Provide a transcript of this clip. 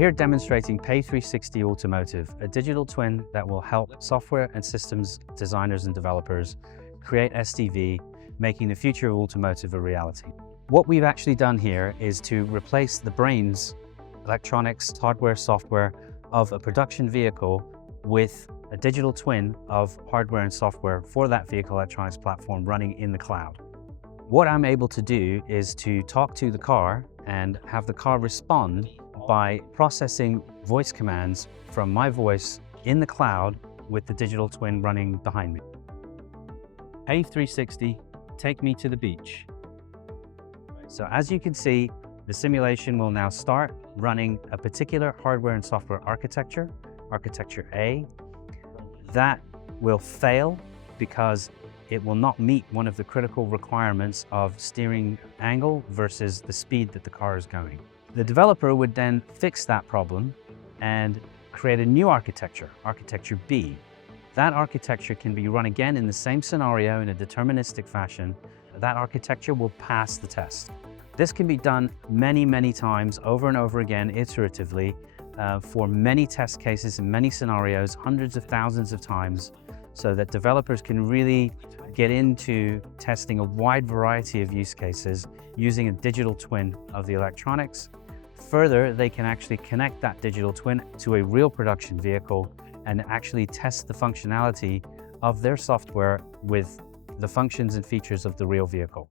here demonstrating PAVE360 Automotive, a digital twin that will help software and systems designers and developers create SDV, making the future of automotive a reality. What we've actually done here is to replace the brains, electronics, hardware, software of a production vehicle with a digital twin of hardware and software for that vehicle electronics platform running in the cloud. What I'm able to do is to talk to the car and have the car respond by processing voice commands from my voice in the cloud with the digital twin running behind me. PAVE360, take me to the beach. So as you can see, the simulation will now start running a particular hardware and software architecture, architecture A. That will fail because it will not meet one of the critical requirements of steering angle versus the speed that the car is going. The developer would then fix that problem and create a new architecture, architecture B. That architecture can be run again in the same scenario in a deterministic fashion. That architecture will pass the test. This can be done many times over and over again iteratively for many test cases and many scenarios, hundreds of thousands of times, so that developers can really get into testing a wide variety of use cases using a digital twin of the electronics. Further, they can actually connect that digital twin to a real production vehicle and actually test the functionality of their software with the functions and features of the real vehicle.